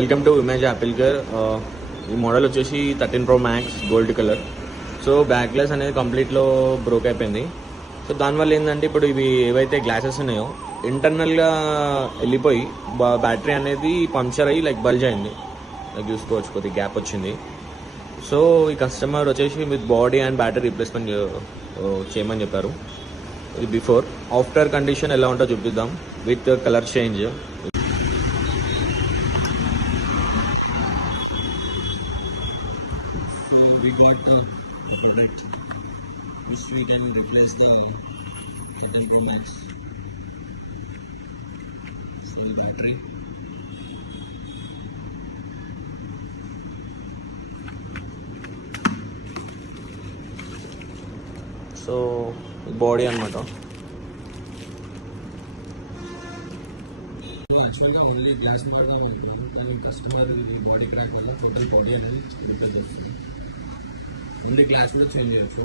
Welcome to image Apple care. ఈ మోడల్ వచ్చేసి 13 Pro Max gold colour. So back glass అనేది కంప్లీట్లో బ్రోక్ అయిపోయింది. సో దానివల్ల ఏంటంటే ఇప్పుడు ఇవి ఏవైతే గ్లాసెస్ ఉన్నాయో ఇంటర్నల్గా వెళ్ళిపోయి బ్యాటరీ అనేది పంక్చర్ అయ్యి లైక్ బల్జ్ అయింది. లైక్ చూసుకోవచ్చు కొద్దిగా గ్యాప్ వచ్చింది. సో ఈ కస్టమర్ వచ్చేసి with body and battery replacement చేయమని చెప్పారు. ఇది బిఫోర్ ఆఫ్టర్ కండిషన్ ఎలా ఉంటుందో చూపిద్దాం with colour change. So we got the product which we can replace the 13 Pro Max. So the battery. So body anamata. So actually only glass model customer body crack wala total body అనేది రిపేర్ చేస్తుంది. only glass కూడా చేంజ్ చేయొచ్చు.